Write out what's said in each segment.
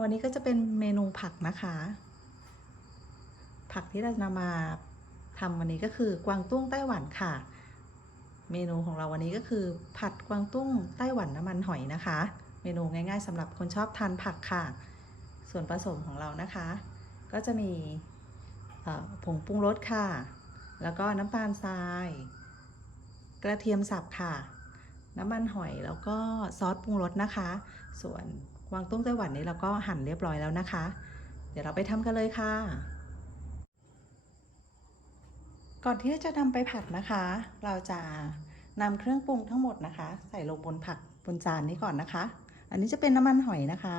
วันนี้ก็จะเป็นเมนูผักนะคะ ผักที่เราจะนำมาทำวันนี้ก็คือกวางตุ้งไต้หวันค่ะ เมนูของเราวันนี้ก็คือผัดกวางตุ้งไต้หวันน้ำมันหอยนะคะ เมนูง่ายๆสำหรับคนชอบทานผักค่ะ ส่วนผสมของเรานะคะ ก็จะมีผงปรุงรสค่ะ แล้วก็น้ำตาลทราย กระเทียมสับค่ะ น้ำมันหอยแล้วก็ซอสปรุงรสนะคะ ส่วน วางตุ้งไต้หวันนี้เราก็หั่นเรียบร้อยแล้วนะคะ เดี๋ยวเราไปทำกันเลยค่ะ ก่อนที่จะนำไปผัดนะคะ เราจะนำเครื่องปรุงทั้งหมดนะคะ ใส่ลงบนผักบนจานนี้ก่อนนะคะ อันนี้จะเป็นน้ำมันหอยนะคะ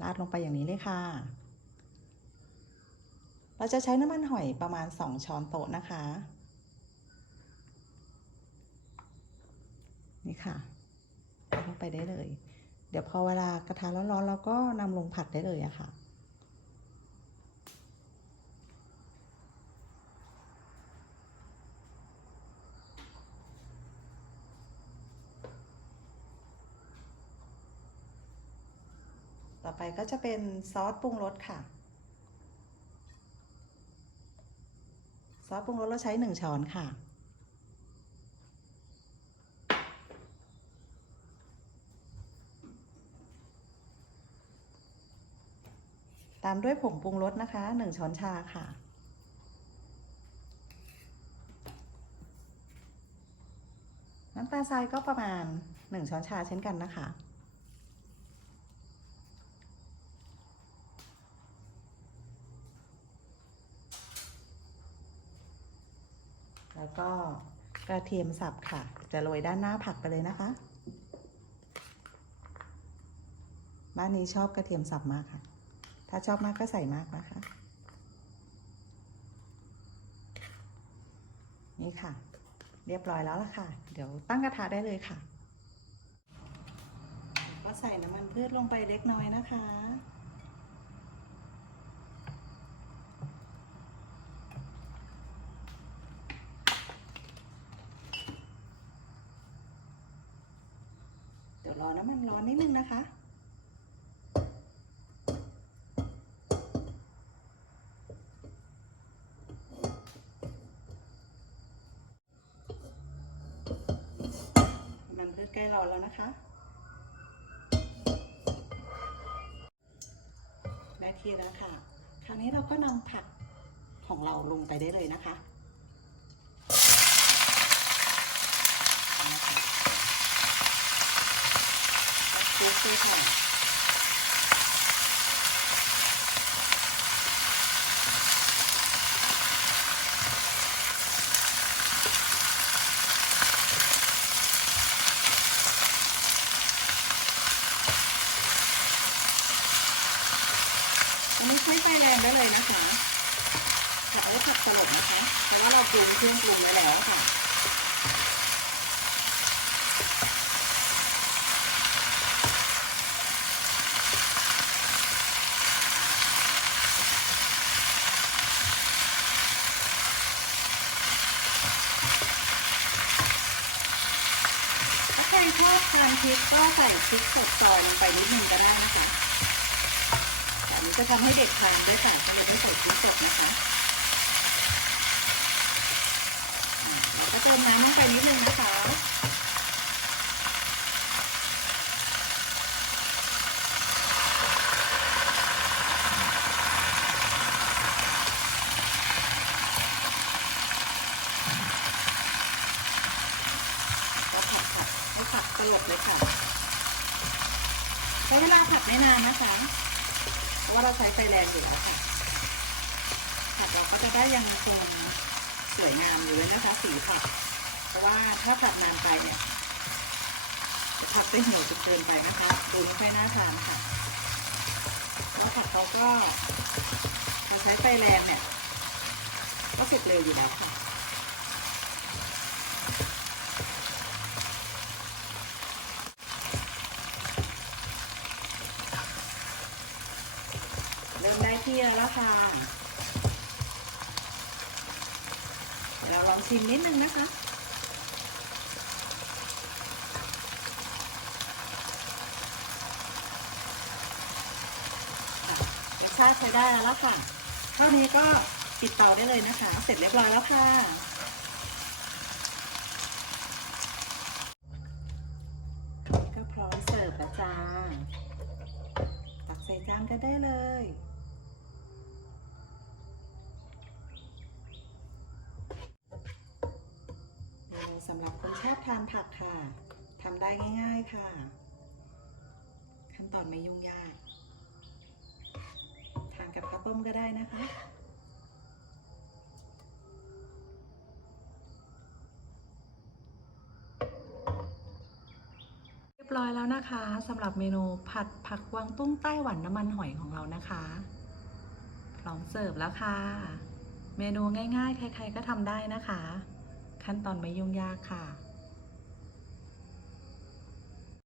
ราดลงไปอย่างนี้เลยค่ะ เราจะใช้น้ำมันหอยประมาณ 2 ช้อนโต๊ะนะคะ นี่ค่ะ ราดลงไปได้เลย เดี๋ยวพอเวลากระทะร้อนๆเราก็นำลงผัดได้เลยอะค่ะต่อไปก็จะเป็นซอสปรุงรสค่ะ ซอสปรุงรสเราใช้หนึ่งช้อนค่ะ ตามด้วยผงปรุงรสนะคะหนึ่งช้อนชาค่ะ น้ำตาลทรายก็ประมาณหนึ่งช้อนชาเช่นกันนะคะ แล้วก็กระเทียมสับค่ะ จะโรยด้านหน้าผักไปเลยนะคะ บ้านนี้ชอบกระเทียมสับมากค่ะ ถ้าชอบมากก็ใส่มากนะคะ นี่ค่ะ เรียบร้อยแล้วล่ะค่ะ เดี๋ยวตั้งกระทะได้เลยค่ะ ก็ใส่น้ำมันพืชลงไปเล็กน้อยนะคะเดี๋ยวรอน้ำมันร้อนนิดนึงนะคะ ใกล้ร้อนแล้วนะคะ ได้ทีแล้วค่ะ คราวนี้เราก็นำผักของเราลงไปได้เลยนะคะนะคะคลุกด้วยค่ะ อันนี้ใช้ไฟแรงได้เลยนะคะผัดไว้ผัดตลบนะคะเพราะว่าเราปรุงเครื่องปรุงไว้แล้วค่ะถ้าใครชอบทานพริกก็ใส่พริกสดซอยลงไปนิดนึงก็ได้นะคะ จะทำให้เด็กทานได้วยค่ะก็เลยไม่ใส่พริกสดนะคะอ่าเราก็เติมน้ำลงไปนิดนึงนะคะผัดผัดให้ผัดตลบเลยค่ะ ใช้เวลาผัดไม่นานนะคะ ว่าเราใช้ไฟแรงอยู่แล้วค่ะผัดเราก็จะได้ยังคงสวยงามอยู่เลยนะคะ สีผัก เพราะว่าถ้าผัดนานไปเนี่ยจะผัดไปเหี่ยวจนเกินไปนะคะดูไม่ค่อยน่าทานค่ะแล้วผัดเขาก็เราใช้ไฟแรงเนี่ยก็เสร็จเร็วอยู่แล้วค่ะ เริ่มได้ที่แล้วค่ะเราลองชิมนิดนึงนะคะรสชาติใช้ได้แล้วค่ะ เท่านี้ก็ปิดเตาได้เลยนะคะ เสร็จเรียบร้อยแล้วค่ะ ก็พร้อมเสิร์ฟแล้วจ้าตักใส่จานก็ได้เลย เมนู สำหรับคนชอบทานผักค่ะทำได้ง่าย ๆค่ะ ขั้นตอนไม่ยุ่งยาก ทานกับข้าวต้มก็ได้นะคะเรียบร้อยแล้วนะคะสำหรับเมนูผัดผักกวางตุ้งไต้หวันน้ำมันหอยของเรานะคะ พร้อมเสิร์ฟแล้วค่ะ เมนูง่ายๆ ใครๆก็ทำได้นะคะ ขั้นตอนไม่ยุ่งยากค่ะ